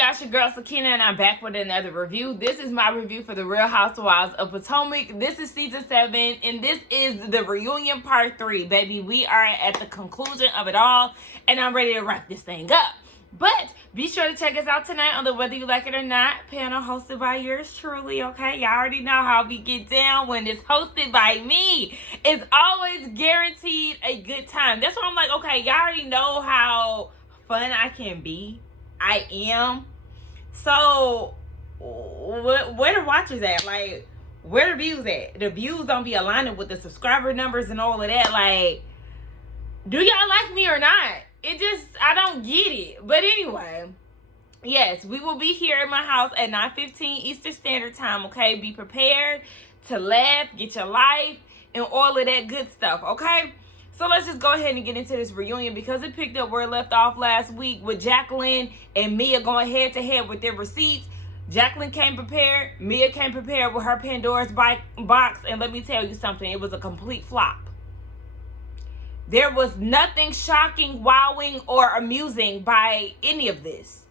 y'all? It's your girl Sakina, and I'm back with another review. This is my review for the Real Housewives of Potomac. This is season 7, and this is the reunion part 3, baby. We are at the conclusion of it all, and I'm ready to wrap this thing up. But be sure to check us out tonight on the Whether You Like It or Not panel hosted by yours truly, okay? Y'all already know how we get down when it's hosted by me. It's always guaranteed a good time. That's why I'm like, okay, y'all already know how fun I can be. I am. So, where the watchers at? Like, where the views at? The views don't be aligning with the subscriber numbers and all of that. Like, do y'all like me or not? I don't get it. But anyway, yes, we will be here in my house at 9:15 Eastern Standard Time, okay? Be prepared to laugh, get your life, and all of that good stuff, okay? So let's just go ahead and get into this reunion because it picked up where it left off last week with Jacqueline and Mia going head to head with their receipts. Jacqueline came prepared. Mia came prepared with her Pandora's box. And let me tell you something. It was a complete flop. There was nothing shocking, wowing, or amusing by any of this.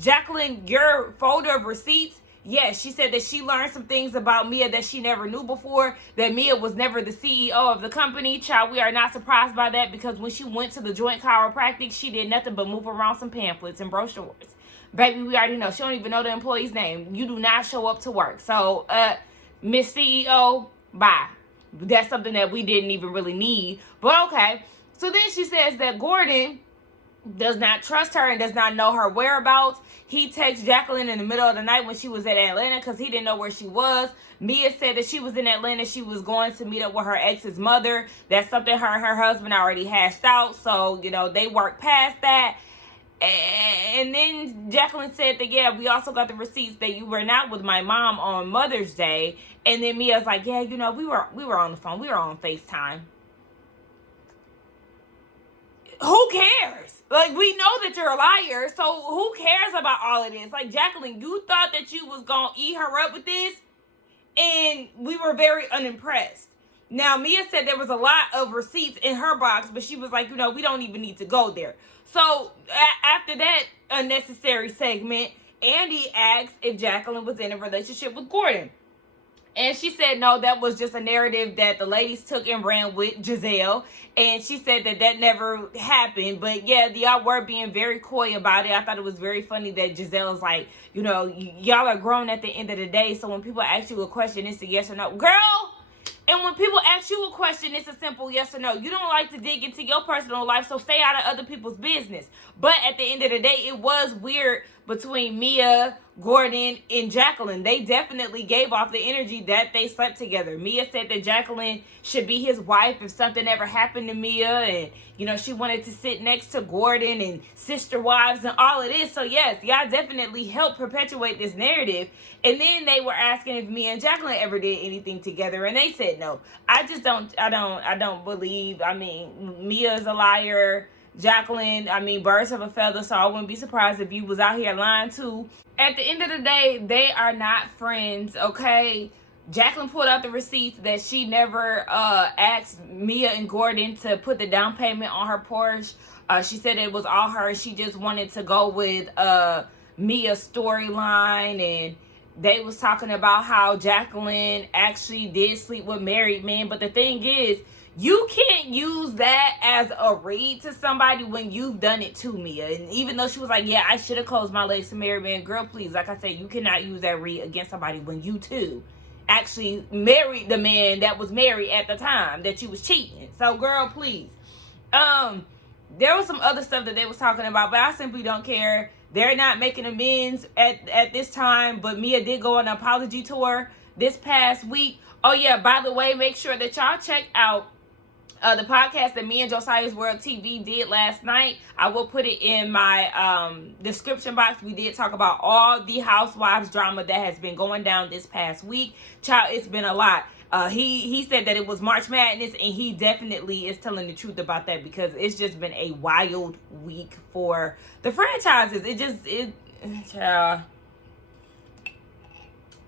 Jacqueline, your folder of receipts, yes, she said that she learned some things about Mia that she never knew before, that Mia was never the CEO of the company. Child, we are not surprised by that because when she went to the joint chiropractic, she did nothing but move around some pamphlets and brochures. Baby, we already know. She don't even know the employee's name. You do not show up to work. So, Miss CEO, bye. That's something that we didn't even really need. But okay. So then she says that Gordon does not trust her and does not know her whereabouts. He texts Jacqueline in the middle of the night when she was at Atlanta because he didn't know where she was. Mia said that she was in Atlanta. She was going to meet up with her ex's mother. That's something her and her husband already hashed out. So, you know, they worked past that. And then Jacqueline said that, yeah, we also got the receipts that you were not with my mom on Mother's Day. And then Mia's like, yeah, you know, we were on the phone. We were on FaceTime. Who cares? Like, we know that you're a liar, so who cares about all of this? Like, Jacqueline, you thought that you was going to eat her up with this, and we were very unimpressed. Now, Mia said there was a lot of receipts in her box, but she was like, you know, we don't even need to go there. So, after that unnecessary segment, Andy asked if Jacqueline was in a relationship with Gordon. And she said, no, that was just a narrative that the ladies took and ran with Giselle. And she said that that never happened. But yeah, y'all were being very coy about it. I thought it was very funny that Giselle's like, you know, y'all are grown at the end of the day. So when people ask you a question, it's a yes or no. Girl! And when people ask you a question, it's a simple yes or no. You don't like to dig into your personal life, so stay out of other people's business. But at the end of the day, it was weird between Mia, Gordon, and Jacqueline. They definitely gave off the energy that they slept together. Mia said that Jacqueline should be his wife if something ever happened to Mia. And, you know, she wanted to sit next to Gordon and sister wives and all of this. So, yes, y'all definitely helped perpetuate this narrative. And then they were asking if Mia and Jacqueline ever did anything together. And they said no. I don't believe. I mean, Mia's a liar. Jacqueline, I mean, birds of a feather, so I wouldn't be surprised if you was out here lying too. At the end of the day, they are not friends, okay? Jacqueline pulled out the receipts that she never asked Mia and Gordon to put the down payment on her Porsche. She said it was all her. She just wanted to go with Mia's storyline, and they was talking about how Jacqueline actually did sleep with married men. But the thing is, you can't use that as a read to somebody when you've done it to Mia. And even though she was like, yeah, I should have closed my legs to married men. Girl, please, like I said, you cannot use that read against somebody when you too actually married the man that was married at the time that you was cheating. So, girl, please. There was some other stuff that they was talking about, but I simply don't care. They're not making amends at this time, but Mia did go on an apology tour this past week. Oh, yeah, by the way, make sure that y'all check out the podcast that me and Josiah's World TV did last night. I will put it in my description box. We did talk about all the Housewives drama that has been going down this past week. Child, it's been a lot. He said that it was March Madness, and he definitely is telling the truth about that because it's just been a wild week for the franchises. Child.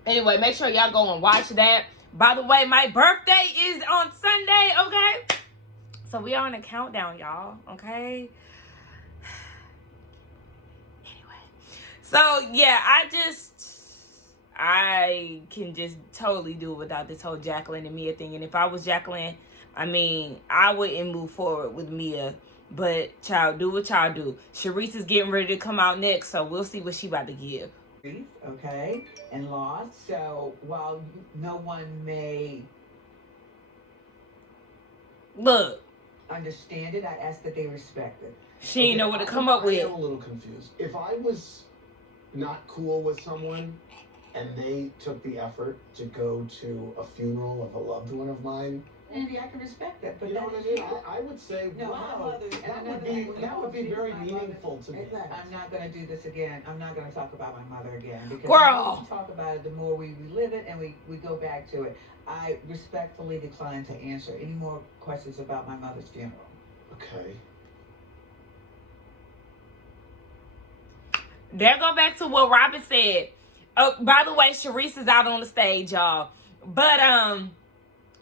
Anyway, make sure y'all go and watch that. By the way, my birthday is on Sunday, okay? So we are on a countdown, y'all, okay? Anyway. So yeah, I can just totally do without this whole Jacqueline and Mia thing. And if I was Jacqueline, I mean, I wouldn't move forward with Mia. But child, do what y'all do. Sharice is getting ready to come out next, so we'll see what she about to give. Okay, and lost. So while no one may look, understand it, I ask that they respect it. She didn't know what to come up with. I'm a little confused. If I was not cool with someone and they took the effort to go to a funeral of a loved one of mine, Andy, I can respect that, but you know what I mean? I would say, no, wow, that would be very meaningful to me. I'm not going to do this again. I'm not going to talk about my mother again. Because girl, the more we talk about it, the more we relive it and we go back to it. I respectfully decline to answer any more questions about my mother's funeral. Okay. There go back to what Robin said. Oh, by the way, Sharice is out on the stage, y'all. But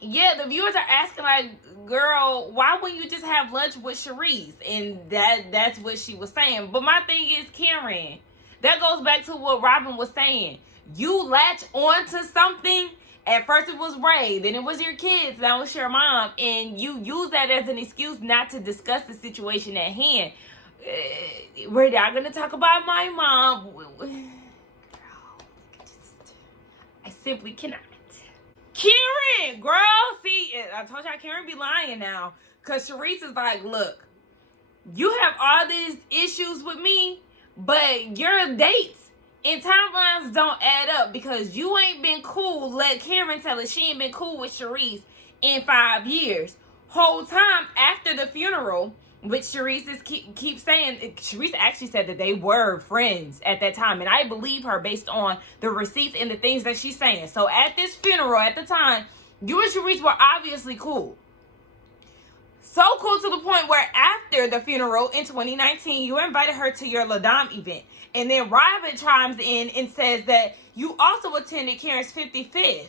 yeah, the viewers are asking like, girl, why wouldn't you just have lunch with Sharice? And that's what she was saying. But my thing is, Karen, that goes back to what Robin was saying. You latch onto something. At first it was Ray, then it was your kids, now it's your mom, and you use that as an excuse not to discuss the situation at hand. We're not going to talk about my mom. Girl, I simply cannot. Karen, girl, see, I told y'all Karen be lying now. Because Sharice is like, look, you have all these issues with me, but your dates and timelines don't add up because you ain't been cool. Let Karen tell it. She ain't been cool with Sharice in 5 years. Whole time after the funeral, which Sharice is keep saying, Sharice actually said that they were friends at that time. And I believe her based on the receipts and the things that she's saying. So at this funeral, at the time, you and Sharice were obviously cool. So cool to the point where after the funeral in 2019, you invited her to your LaDame event. And then Robin chimes in and says that you also attended Karen's 55th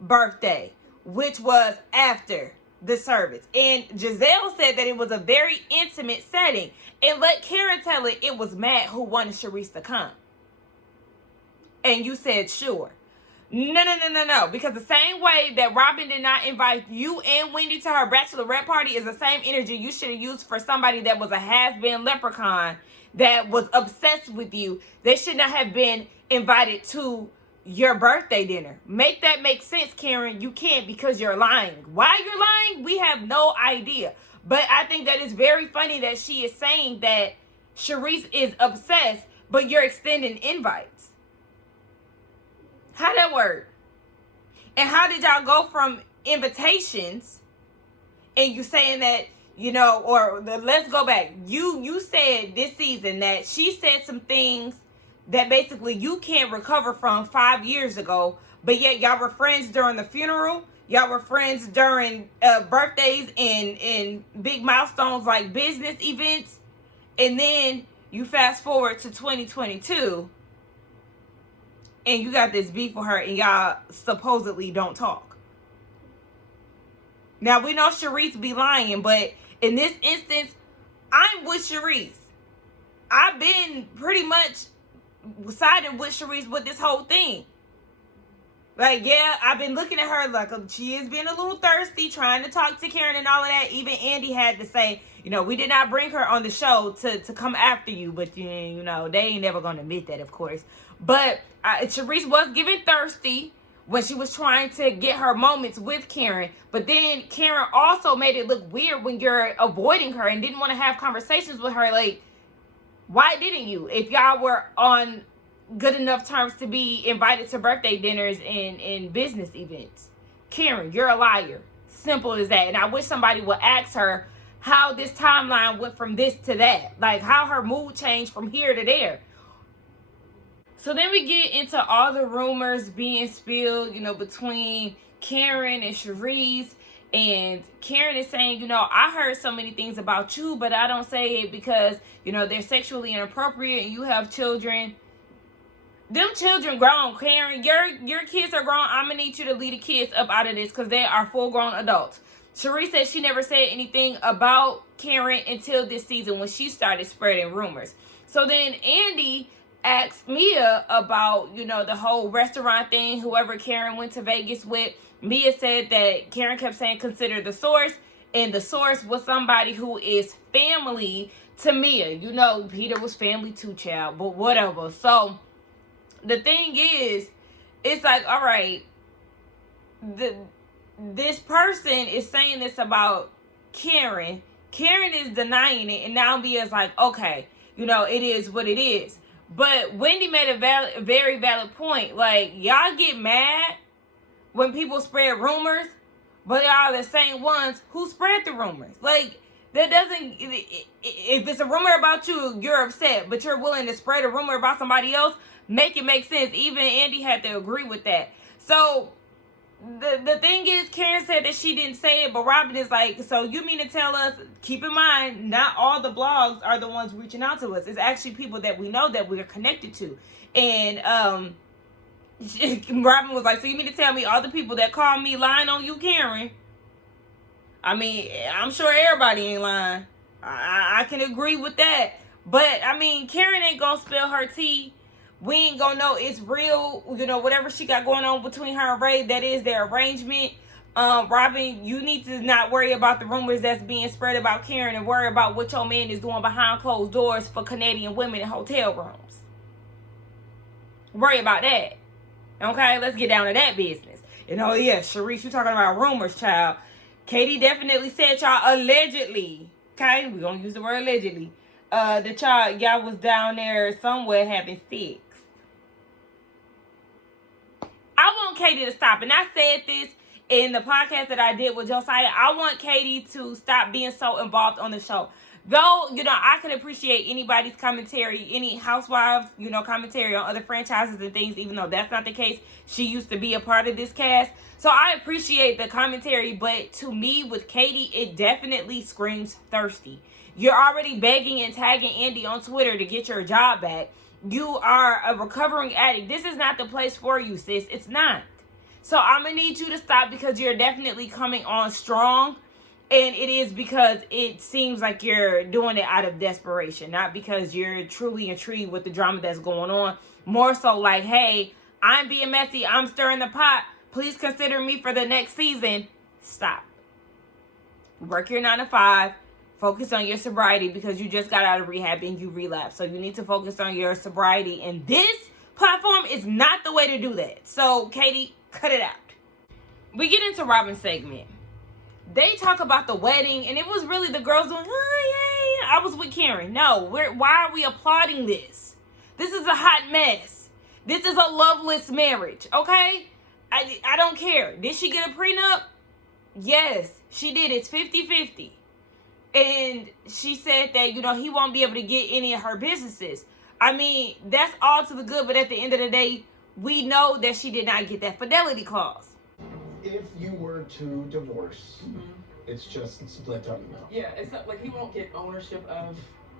birthday, which was after the service. And Giselle said that it was a very intimate setting. And let Karen tell it was Matt who wanted Sharice to come. And you said, sure. No. Because the same way that Robin did not invite you and Wendy to her bachelorette party is the same energy you should have used for somebody that was a has-been leprechaun that was obsessed with you. They should not have been invited to your birthday dinner. Make that make sense, Karen. You can't because you're lying. Why you're lying, we have no idea. But I think that it's very funny that she is saying that Sharice is obsessed, but you're extending invites. How that work? And how did y'all go from invitations and you saying that, let's go back. You said this season that she said some things that basically you can't recover from 5 years ago, but yet y'all were friends during the funeral. Y'all were friends during birthdays and big milestones like business events. And then you fast forward to 2022 and you got this beef with her and y'all supposedly don't talk. Now, we know Sharice be lying, but in this instance, I'm with Sharice. I've been pretty much siding with Sharice with this whole thing. Like, yeah, I've been looking at her like she is being a little thirsty, trying to talk to Karen and all of that. Even Andy had to say, we did not bring her on the show to come after you. But, they ain't never going to admit that, of course. But Sharice was giving thirsty when she was trying to get her moments with Karen. But then Karen also made it look weird when you're avoiding her and didn't want to have conversations with her. Like, why didn't you? If y'all were on good enough terms to be invited to birthday dinners and business events. Karen, you're a liar. Simple as that. And I wish somebody would ask her how this timeline went from this to that. Like, how her mood changed from here to there. So then we get into all the rumors being spilled, between Karen and Sharice. And Karen is saying, I heard so many things about you, but I don't say it because, they're sexually inappropriate and you have children. Them children grown, Karen. Your kids are grown. I'm going to need you to lead the kids up out of this because they are full-grown adults. Sharice said she never said anything about Karen until this season when she started spreading rumors. So then Andy asked Mia about, you know, the whole restaurant thing, whoever Karen went to Vegas with. Mia said that Karen kept saying, consider the source. And the source was somebody who is family to Mia. You know, Peter was family too, child, but whatever. So the thing is, it's like, all right, this person is saying this about Karen. Karen is denying it, and now Mia's like, okay, you know, it is what it is. But Wendy made a very valid point. Like, y'all get mad when people spread rumors, but y'all the same ones who spread the rumors. Like, that doesn't, if it's a rumor about you, you're upset, but you're willing to spread a rumor about somebody else, make it make sense. Even Andy had to agree with that. So the thing is, Karen said that she didn't say it, but Robin is like, so you mean to tell us, keep in mind, not all the blogs are the ones reaching out to us. It's actually people that we know that we're connected to. And Robin was like, so you mean to tell me all the people that call me lying on you, Karen? I mean, I'm sure everybody ain't lying. I can agree with that. But, I mean, Karen ain't gonna spill her tea. We ain't gonna know it's real. You know, whatever she got going on between her and Ray, that is their arrangement. Robin, you need to not worry about the rumors that's being spread about Karen and worry about what your man is doing behind closed doors for Canadian women in hotel rooms. Worry about that. Okay, let's get down to that business. And oh yeah, Sharice, you talking about rumors, child. Katie definitely said y'all allegedly, okay, we're gonna use the word allegedly, that y'all was down there somewhere having sex. I want Katie to stop, and I said this in the podcast that I did with Josiah. I want Katie to stop being so involved on the show. Though, you know, I can appreciate anybody's commentary, any Housewives, you know, commentary on other franchises and things, even though that's not the case. She used to be a part of this cast. So I appreciate the commentary, but to me, with Katie, it definitely screams thirsty. You're already begging and tagging Andy on Twitter to get your job back. You are a recovering addict. This is not the place for you, sis. It's not. So I'm going to need you to stop, because you're definitely coming on strong. And it is because it seems like you're doing it out of desperation, not because you're truly intrigued with the drama that's going on. More so like, hey, I'm being messy. I'm stirring the pot. Please consider me for the next season. Stop. Work your 9 to 5. Focus on your sobriety, because you just got out of rehab and you relapsed. So you need to focus on your sobriety. And this platform is not the way to do that. So, Katie, cut it out. We get into Robin's segment. They talk about the wedding, and it was really the girls doing, oh, yeah. I was with Karen. No, why are we applauding this? This is a hot mess. This is a loveless marriage, okay? I don't care. Did she get a prenup? Yes, she did. It's 50-50. And she said that, you know, he won't be able to get any of her businesses. I mean, that's all to the good, but at the end of the day, we know that she did not get that Fidelity Clause. If you were to divorce, it's just split up now. Yeah, it's not like he won't get ownership of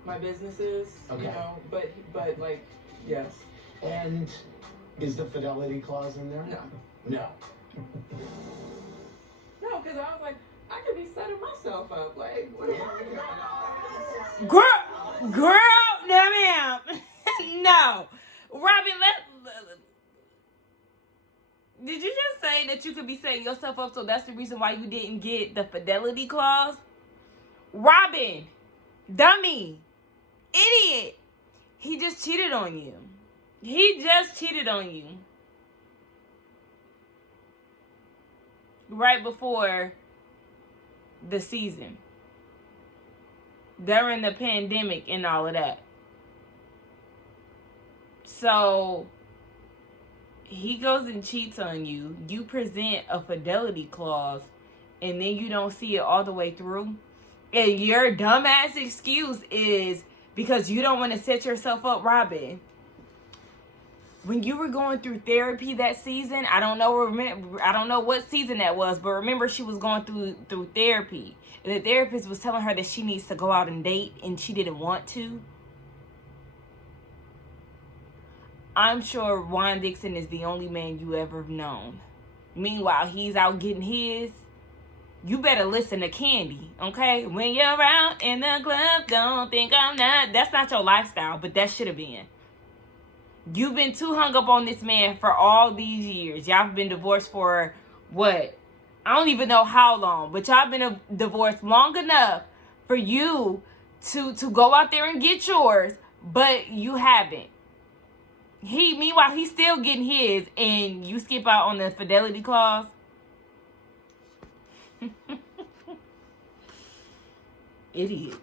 my businesses, Okay. you know, but like, yes. And is the Fidelity Clause in there? No. No. No, because I was like, I could be setting myself up. Like, what am I? Girl, no ma'am. No. Robin, did you just say that you could be setting yourself up, so that's the reason why you didn't get the Fidelity Clause? Robin, dummy, idiot. He just cheated on you. He just cheated on you. Right before the season. During the pandemic and all of that. So he goes and cheats on you. You present a Fidelity Clause, and then you don't see it all the way through. And your dumbass excuse is because you don't want to set yourself up, Robin. When you were going through therapy that season, I don't know what season that was, but remember she was going through therapy. And the therapist was telling her that she needs to go out and date, and she didn't want to. I'm sure Juan Dixon is the only man you ever known. Meanwhile, he's out getting his. You better listen to Candy, okay? When you're out in the club, don't think I'm not. That's not your lifestyle, but that should have been. You've been too hung up on this man for all these years. Y'all have been divorced for what? I don't even know how long, but y'all been divorced long enough for you to go out there and get yours, but you haven't. Meanwhile, he's still getting his, and you skip out on the Fidelity Clause. Idiots.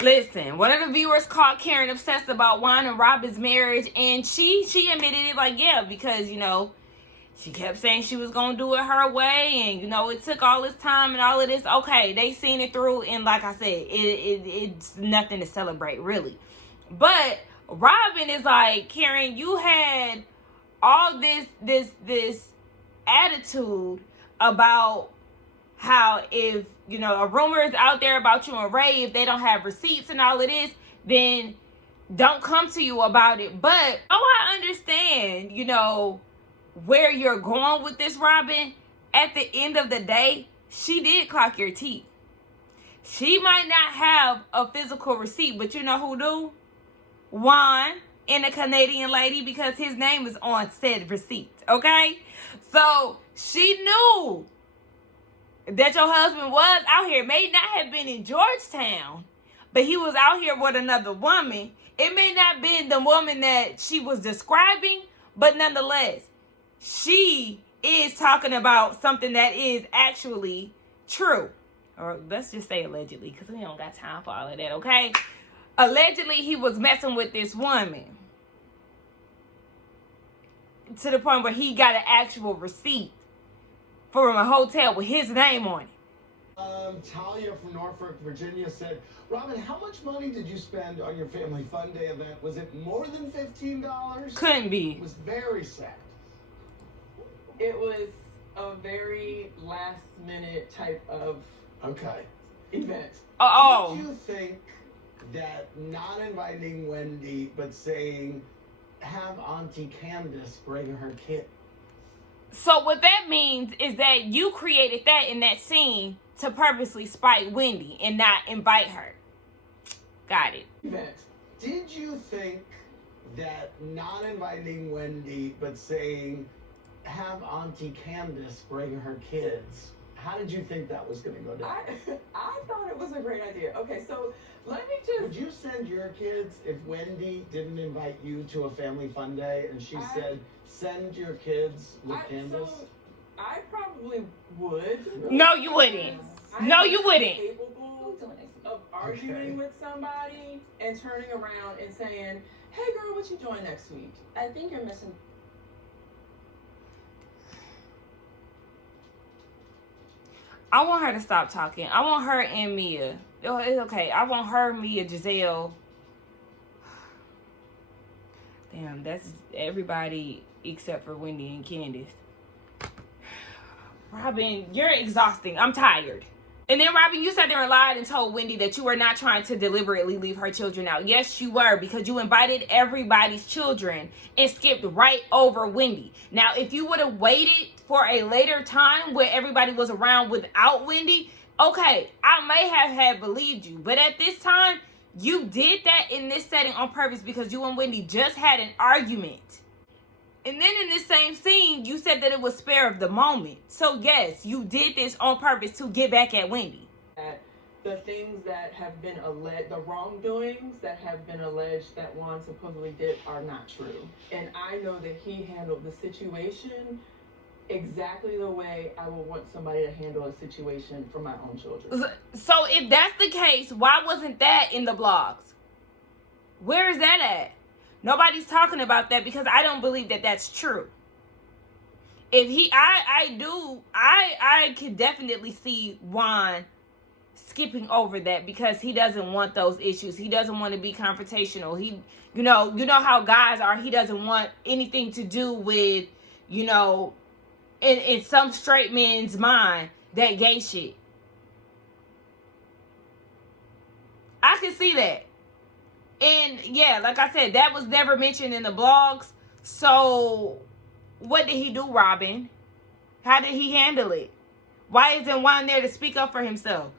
Listen, one of the viewers called Karen obsessed about Juan and Robin's marriage, and she admitted it, like, yeah, because, you know, she kept saying she was going to do it her way, and, you know, it took all this time and all of this. Okay, they seen it through, and like I said, it's nothing to celebrate, really. But Robin is like, Karen, you had all this attitude about how if, you know, a rumor is out there about you and Ray, if they don't have receipts and all of this, then don't come to you about it. But, I understand, you know, where you're going with this, Robin. At the end of the day, she did clock your teeth. She might not have a physical receipt, but you know who do? Juan and a Canadian lady, because his name is on said receipt, okay? So, she knew that your husband was out here. May not have been in Georgetown, but he was out here with another woman. It may not have been the woman that she was describing, but nonetheless, she is talking about something that is actually true. Or let's just say allegedly, because we don't got time for all of that, okay? Allegedly, he was messing with this woman to the point where he got an actual receipt from a hotel with his name on it. Talia from Norfolk, Virginia said, Robin, how much money did you spend on your family fun day event? Was it more than $15? Couldn't be. It was very sad. It was a very last minute type of event. Do you think that not inviting Wendy, but saying, have Auntie Candace bring her kid? So what that means is that you created that in that scene to purposely spite Wendy and not invite her. Got it. Did you think that not inviting Wendy, but saying, have Auntie Candace bring her kids, how did you think that was going to go down? I thought it was a great idea. Okay, so let me just... Would you send your kids if Wendy didn't invite you to a family fun day and she said, send your kids with Candace? So I probably would. No, you wouldn't. No, you wouldn't. Capable of arguing with somebody and turning around and saying, hey girl, what you doing next week? I think you're missing... I want her to stop talking. I want her and Mia. Oh, it's okay. I want her, Mia, Giselle. Damn, that's everybody except for Wendy and Candace. Robin, you're exhausting. I'm tired. And then, Robin, you sat there and lied and told Wendy that you were not trying to deliberately leave her children out. Yes, you were, because you invited everybody's children and skipped right over Wendy. Now, if you would have waited for a later time where everybody was around without Wendy, okay, I may have had believed you. But at this time, you did that in this setting on purpose because you and Wendy just had an argument. And then in this same scene, you said that it was spare of the moment. So yes, you did this on purpose to get back at Wendy. The things that have been alleged, the wrongdoings that have been alleged that Juan supposedly did are not true. And I know that he handled the situation exactly the way I would want somebody to handle a situation for my own children. So if that's the case, why wasn't that in the blogs? Where is that at? Nobody's talking about that because I don't believe that that's true. If I could definitely see Juan skipping over that because he doesn't want those issues. He doesn't want to be confrontational. He, you know how guys are. He doesn't want anything to do with, in some straight men's mind, that gay shit. I can see that. And yeah, like I said, that was never mentioned in the blogs. So what did he do, Robin? How did he handle it? Why isn't Juan there to speak up for himself?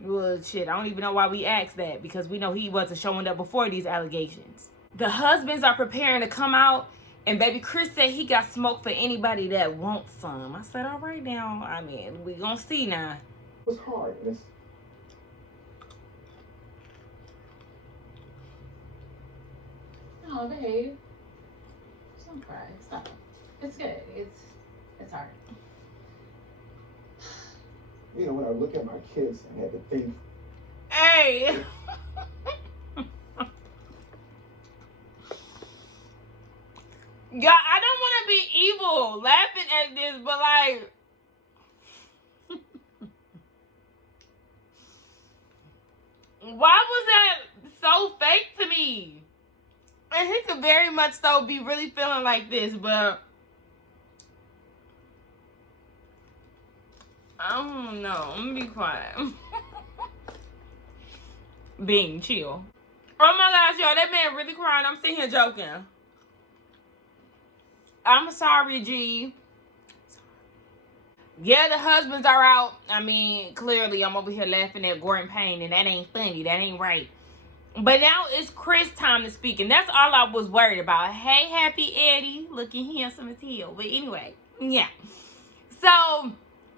Well, shit, I don't even know why we asked that, because we know he wasn't showing up before these allegations. The husbands are preparing to come out, and baby Chris said he got smoke for anybody that wants some. I said, all right now. I mean, we gonna see now. It was hard. And Oh, babe. Don't cry. Stop. It's good. It's hard. you know, when I look at my kids, I had to think. Hey. Yeah, I don't want to be evil laughing at this, but like, why was that so fake to me? And he could very much so be really feeling like this, but I don't know. I'm gonna be quiet. Being chill. Oh my gosh, y'all, that man really crying. I'm sitting here joking. I'm sorry, G. Yeah, the husbands are out. I mean, clearly I'm over here laughing at Gordon Payne, and that ain't funny. That ain't right. But now it's Chris' time to speak, and that's all I was worried about. Hey, Happy Eddie, looking handsome as hell. But anyway, yeah. So,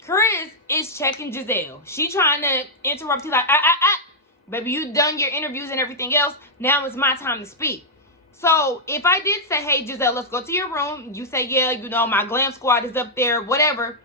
Chris is checking Giselle. She trying to interrupt. He's like, baby, you done your interviews and everything else. Now it's my time to speak. So, if I did say, hey, Giselle, let's go to your room. You say, yeah, you know, my glam squad is up there, whatever.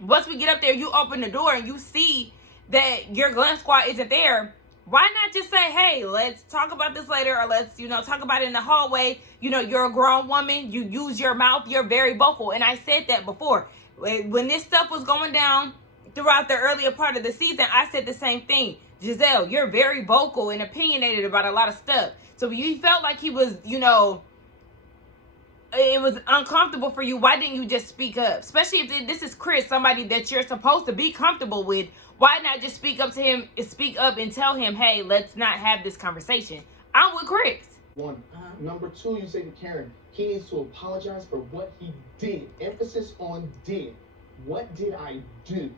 Once we get up there, you open the door and you see that your glam squad isn't there. Why not just say, hey, let's talk about this later, or let's, you know, talk about it in the hallway. You know, you're a grown woman. You use your mouth. You're very vocal. And I said that before. When this stuff was going down throughout the earlier part of the season, I said the same thing. Giselle, you're very vocal and opinionated about a lot of stuff. So you felt like he was, you know, it was uncomfortable for you. Why didn't you just speak up? Especially if this is Chris, somebody that you're supposed to be comfortable with. Why not just speak up to him, speak up and tell him, hey, let's not have this conversation. I'm with Chris. One. Number two, you say to Karen, he needs to apologize for what he did. Emphasis on did. What did I do?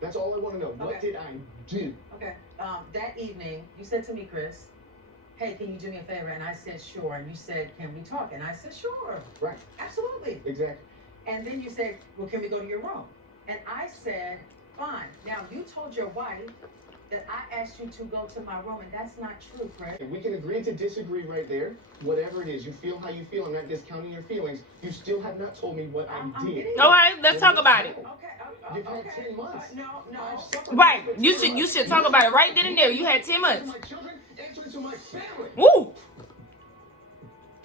That's all I want to know. Okay. What did I do? Okay. That evening, you said to me, Chris, hey, can you do me a favor? And I said, sure. And you said, can we talk? And I said, sure. Right. Absolutely. Exactly. And then you said, well, can we go to your room? And I said, fine. Now, you told your wife that I asked you to go to my room, and that's not true, Chris. And we can agree to disagree right there. Whatever it is, you feel how you feel. I'm not discounting your feelings. You still have not told me what I did. All right, let's talk about it. Okay. You've had 10 months. No. Right. You should talk about it right then and there. You had 10 months. To my children, answer to my family. Woo.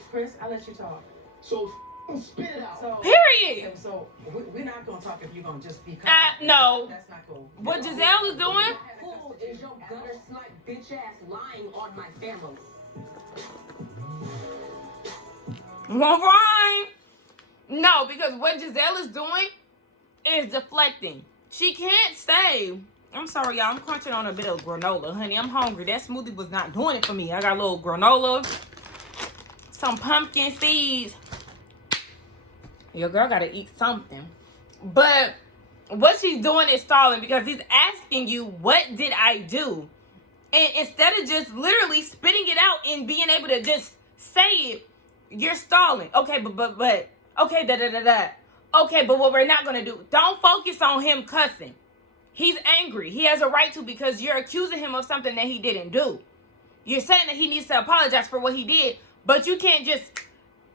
Chris, I'll let you talk. So spit it out. So, Period. okay, so we're not going to talk if you're going to just be no. That's not cool. What Giselle is doing? Who is your gutter slut bitch ass lying on my family? All right. No, because what Giselle is doing is deflecting. She can't say, I'm sorry, y'all, I'm crunching on a bit of granola. Honey, I'm hungry. That smoothie was not doing it for me. I got a little granola, some pumpkin seeds. Your girl got to eat something. But what she's doing is stalling because he's asking you, what did I do? And instead of just literally spitting it out and being able to just say it, you're stalling. Okay, but okay, da. Okay, but what we're not going to do, don't focus on him cussing. He's angry. He has a right to, because you're accusing him of something that he didn't do. You're saying that he needs to apologize for what he did, but you can't just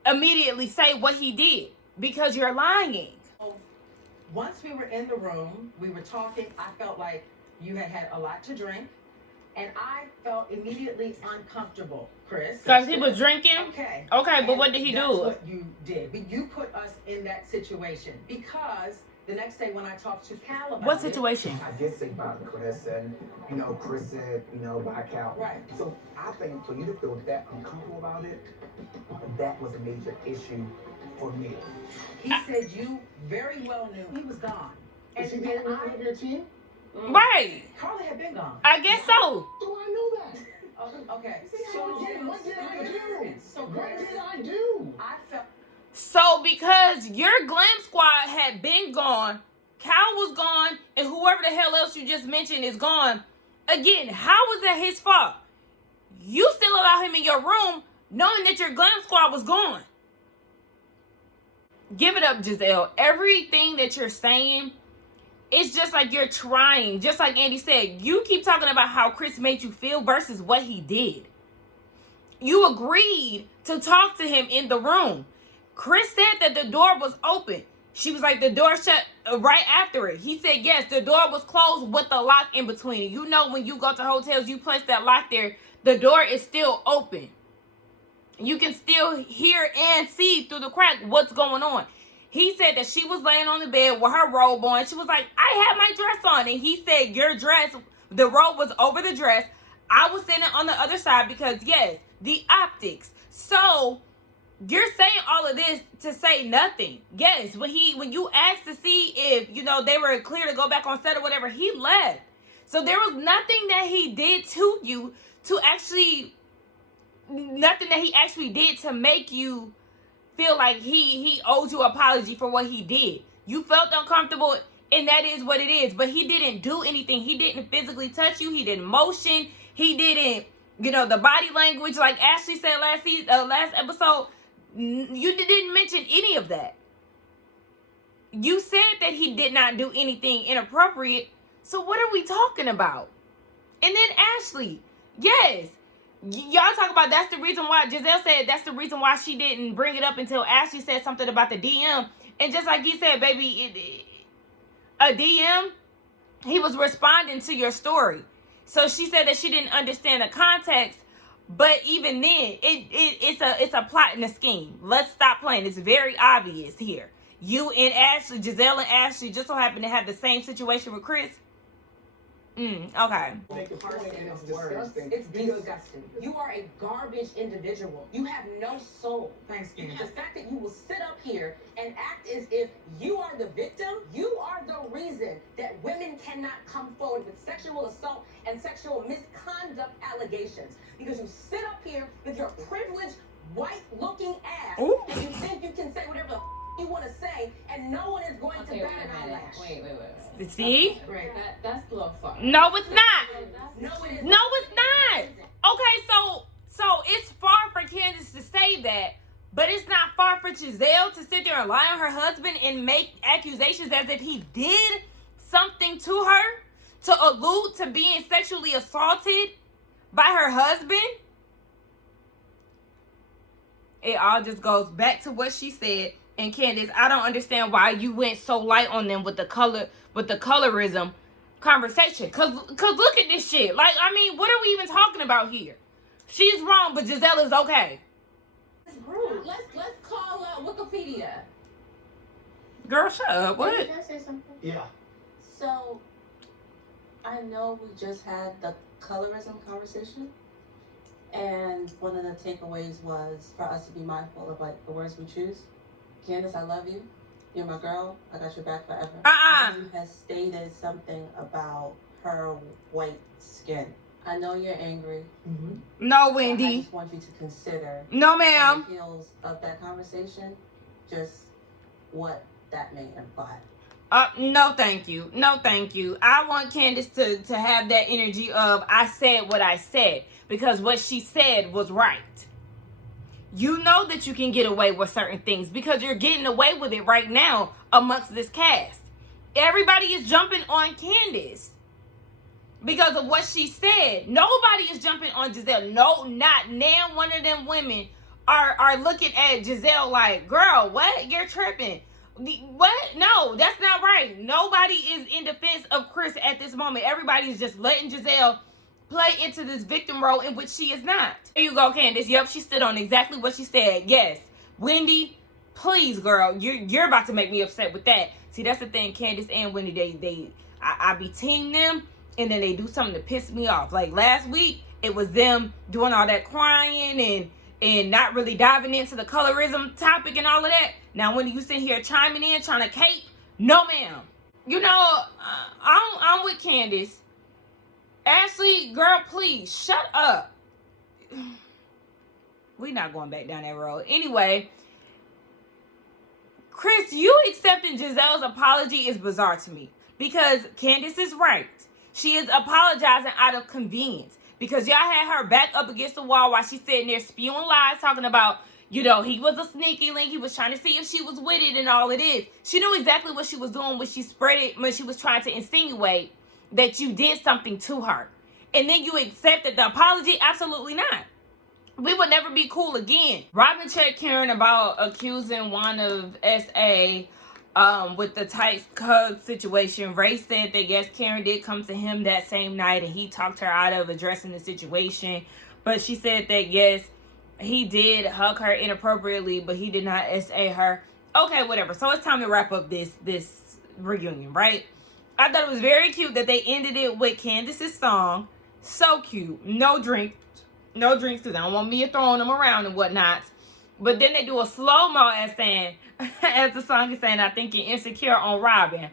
immediately say what he did because you're lying. Once we were in the room, we were talking, I felt like you had a lot to drink, and I felt immediately uncomfortable, Chris. Because he was drinking? Okay. Okay, but And what did he that's do? what you did. But you put us in that situation because the next day when I talked to Cal about What situation? I did say about Chris, and Chris said, by Cal. Right. So I think for you to feel that uncomfortable about it, that was a major issue for me. He said you very well knew he was gone. Is he the only one of your team? Right. Carly had been gone. I guess so. Do I know that? Okay. So again, what did I do? So What Chris, did I do? I felt So because your glam squad had been gone, Cal was gone, and whoever the hell else you just mentioned is gone, again, how was that his fault? You still allow him in your room, knowing that your glam squad was gone. Give it up, Giselle. Everything that you're saying, it's just like you're trying. Just like Andy said, you keep talking about how Chris made you feel versus what he did. You agreed to talk to him in the room. Chris said that the door was open. She was like, the door shut right after it. He said, yes, the door was closed with the lock in between. You know, when you go to hotels, you place that lock there, the door is still open. You can still hear and see through the crack what's going on. He said that she was laying on the bed with her robe on. She was like, I had my dress on. And he said, your dress, the robe was over the dress. I was sitting on the other side because, yes, the optics. So you're saying all of this to say nothing. Yes, when you asked to see if, they were clear to go back on set or whatever, he left. So there was nothing that he did to you nothing that he actually did to make you feel like he owed you an apology for what he did. You felt uncomfortable, and that is what it is. But he didn't do anything. He didn't physically touch you. He didn't motion. He didn't, the body language, like Ashley said last episode. You didn't mention any of that. You said that he did not do anything inappropriate. So what are we talking about? And then Ashley, yes. Y'all talk about that's the reason why Giselle said that's the reason why she didn't bring it up until Ashley said something about the DM. And just like he said, baby, a DM, he was responding to your story. So she said that she didn't understand the context. But even then, it's a plot and a scheme. Let's stop playing. It's very obvious here. You and Ashley, Giselle and Ashley just so happen to have the same situation with Chris. Okay. It's disgusting. You are a garbage individual. You have no soul. Thanks, The Kim. fact that you will sit up here and act as if you are the victim, you are the reason that women cannot come forward with sexual assault and sexual misconduct allegations. Because you sit up here with your privileged, white-looking ass, and you think you can say whatever the you want to say, and no one is going to bat an eyelash. Wait. See? Right. That's a little far. No, it's not. No, it is. No, it's not. Okay, so it's far for Candace to say that, but it's not far for Giselle to sit there and lie on her husband and make accusations as if he did something to her to allude to being sexually assaulted by her husband. It all just goes back to what she said. And Candace, I don't understand why you went so light on them with the colorism conversation. Cause look at this shit. Like, I mean, what are we even talking about here? She's wrong, but Giselle is okay. Let's call Wikipedia. Girl, shut up. What? Can I say something? Yeah. So, I know we just had the colorism conversation, and one of the takeaways was for us to be mindful of like the words we choose. Candace, I love you. You're my girl. I got your back forever. You has stated something about her white skin. I know you're angry. No, I Wendy. just want you to consider No, on ma'am. the heels of that conversation, just what that may imply. No, thank you. No, thank you. I want Candace to have that energy of I said what I said because what she said was right. You know that you can get away with certain things because you're getting away with it right now amongst this cast. Everybody is jumping on Candace because of what she said. Nobody is jumping on Giselle. No, not now. One of them women are looking at Giselle like, girl, what? You're tripping. What? No, that's not right. Nobody is in defense of Chris at this moment. Everybody is just letting Giselle play into this victim role in which she is not. There you go, Candace. Yep, she stood on exactly what she said. Yes. Wendy, please, girl. You're about to make me upset with that. See, that's the thing, Candace and Wendy, I be team them, and then they do something to piss me off. Like last week, it was them doing all that crying and not really diving into the colorism topic and all of that. Now, when you sit here chiming in, trying to cape, no, ma'am. I'm with Candace. Ashley, girl, please, shut up. We're not going back down that road. Anyway, Chris, you accepting Giselle's apology is bizarre to me. Because Candace is right. She is apologizing out of convenience. because y'all had her back up against the wall while she's sitting there spewing lies, talking about, you know, he was a sneaky link. He was trying to see if she was with it and all it is. She knew exactly what she was doing when she spread it, when she was trying to insinuate that you did something to her. And then you accepted the apology? Absolutely not. We would never be cool again. Robin checked Karen about accusing one of SA with the tight hug situation. Ray said that yes, Karen did come to him that same night and he talked her out of addressing the situation. But she said that yes, he did hug her inappropriately, but he did not SA her. Okay, whatever. So it's time to wrap up this reunion, right? I thought it was very cute that they ended it with Candace's song. So cute. No drinks because I don't want me throwing them around and whatnot. But then they do a slow-mo as saying, as the song is saying, I think you're insecure on Robin.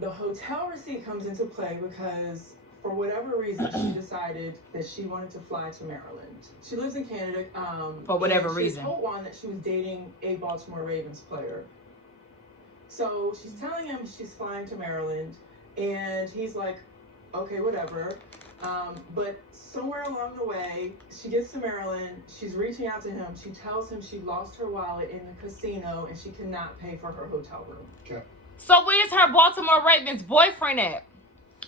The hotel receipt comes into play because for whatever reason, she decided that she wanted to fly to Maryland. She lives in Canada. For whatever reason. She told Juan that she was dating a Baltimore Ravens player. So she's telling him she's flying to Maryland, and he's like, okay, whatever. But somewhere along the way, she gets to Maryland, she's reaching out to him, she tells him she lost her wallet in the casino and she cannot pay for her hotel room. Okay. So where's her Baltimore Ravens boyfriend at?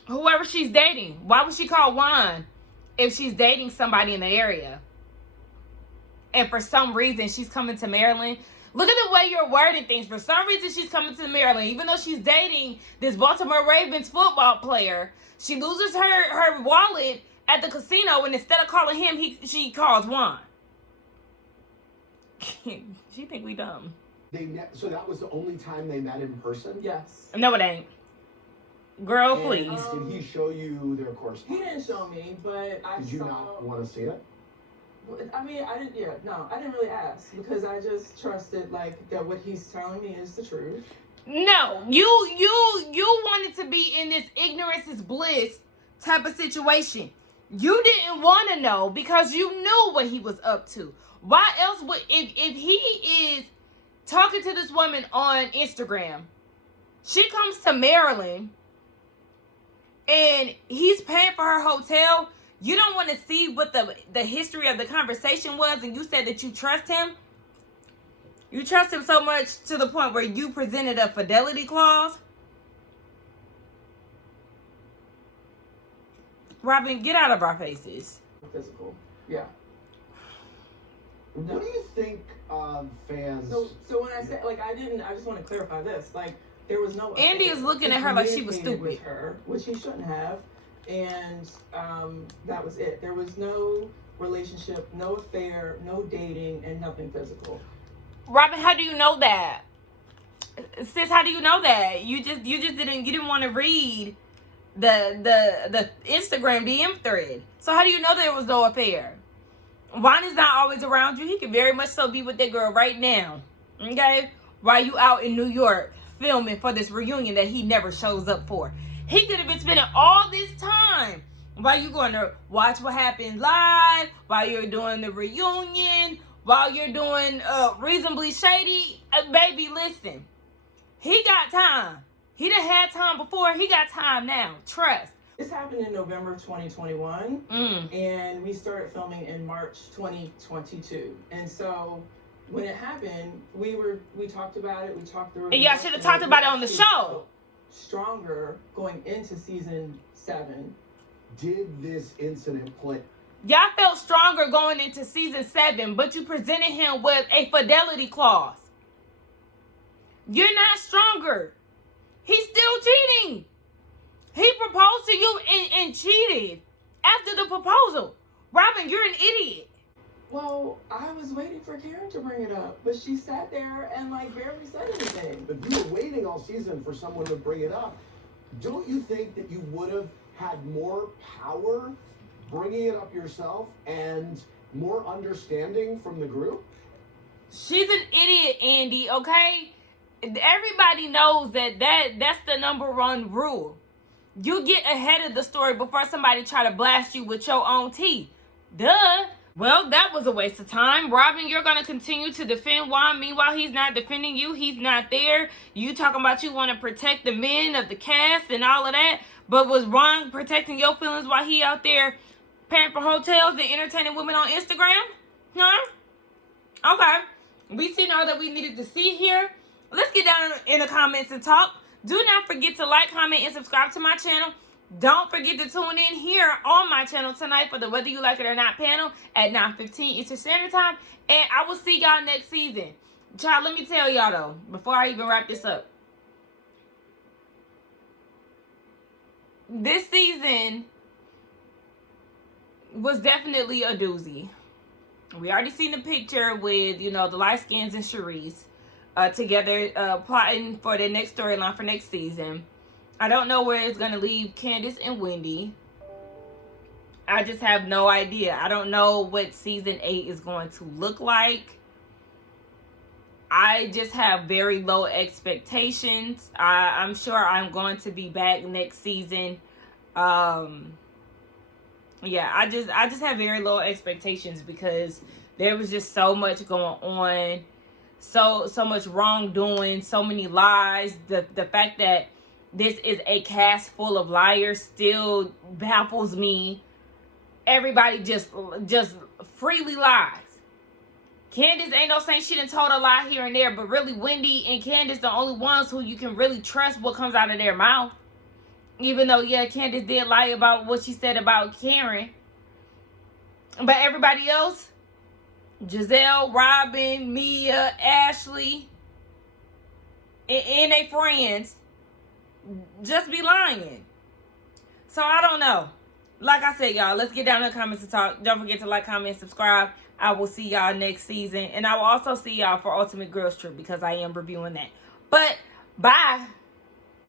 Whoever she's dating. Why would she call Juan if she's dating somebody in the area? And for some reason, she's coming to Maryland. Look at the way you're wording things. For some reason, she's coming to Maryland. Even though she's dating this Baltimore Ravens football player, she loses her wallet at the casino, and instead of calling him, she calls Juan. She think we dumb. So that was the only time they met in person? Yes. No, it ain't. Girl, please. Did he show you their correspondence? He didn't show me, but I Did you not want to see it? I mean, I didn't really ask because I just trusted that what he's telling me is the truth. No, you wanted to be in this ignorance is bliss type of situation. You didn't want to know because you knew what he was up to. Why else would, if he is talking to this woman on Instagram, she comes to Maryland and he's paying for her hotel, you don't want to see what the history of the conversation was, and you said that you trust him. You trust him so much to the point where you presented a Fidelity Clause. Robin, get out of our faces. Physical. Yeah. What do you think fans... So when I said, I just want to clarify this. There was no... Andy is looking at her like she was stupid. With her, which he shouldn't have. And that was it. There was no relationship, no affair, no dating, and nothing physical. Robin, how do you know that? Sis, how do you know that? You didn't want to read the Instagram DM thread. So how do you know there was no affair? Juan is not always around you. He could very much so be with that girl right now. Okay? While you out in New York filming for this reunion that he never shows up for. He could have been spending all this time while you going to watch what happened live, while you're doing the reunion, while you're doing Reasonably Shady. Baby, listen. He got time. He done had time before. He got time now. Trust. This happened in November 2021, and we started filming in March 2022. And so when it happened, we talked about it. We talked through it. And y'all should have talked about it on the show. Stronger going into season 7. Did this incident play... Y'all felt stronger going into season 7, but you presented him with a Fidelity Clause. You're not stronger. He's still cheating. He proposed to you and cheated after the proposal. Robin, you're an idiot. Well, I was waiting for Karen to bring it up, but she sat there and barely said anything. If you were waiting all season for someone to bring it up, don't you think that you would have had more power bringing it up yourself and more understanding from the group? She's an idiot, Andy, okay? Everybody knows that's the number one rule. You get ahead of the story before somebody try to blast you with your own tea. Duh. Well, that was a waste of time. Robin, you're going to continue to defend Juan. Meanwhile, he's not defending you. He's not there. You talking about you want to protect the men of the cast and all of that. But was Ron protecting your feelings while he out there paying for hotels and entertaining women on Instagram? Huh? Okay. We see now that we needed to see here. Let's get down in the comments and talk. Do not forget to like, comment, and subscribe to my channel. Don't forget to tune in here on my channel tonight for the Whether You Like It or Not panel at 9:15 Eastern Standard Time. And I will see y'all next season. Child, let me tell y'all though, before I even wrap this up. This season was definitely a doozy. We already seen the picture with, you know, the light skins and Charisse together plotting for the next storyline for next season. I don't know where it's going to leave Candace and Wendy. I just have no idea. I don't know what season 8 is going to look like. I just have very low expectations. I'm sure I'm going to be back next season. Yeah, I just have very low expectations because there was just so much going on. So much wrongdoing, so many lies. The fact that this is a cast full of liars still baffles me. Everybody just freely lies. Candace ain't no saying she done told a lie here and there, but really Wendy and Candace the only ones who you can really trust what comes out of their mouth. Even though, yeah, Candace did lie about what she said about Karen. But everybody else, Giselle, Robin, Mia, Ashley, and their friends, just be lying. So I don't know. Like I said, y'all, let's get down in the comments and talk. Don't forget to like, comment, subscribe. I will see y'all next season. And I will also see y'all for Ultimate Girls Trip because I am reviewing that. But bye.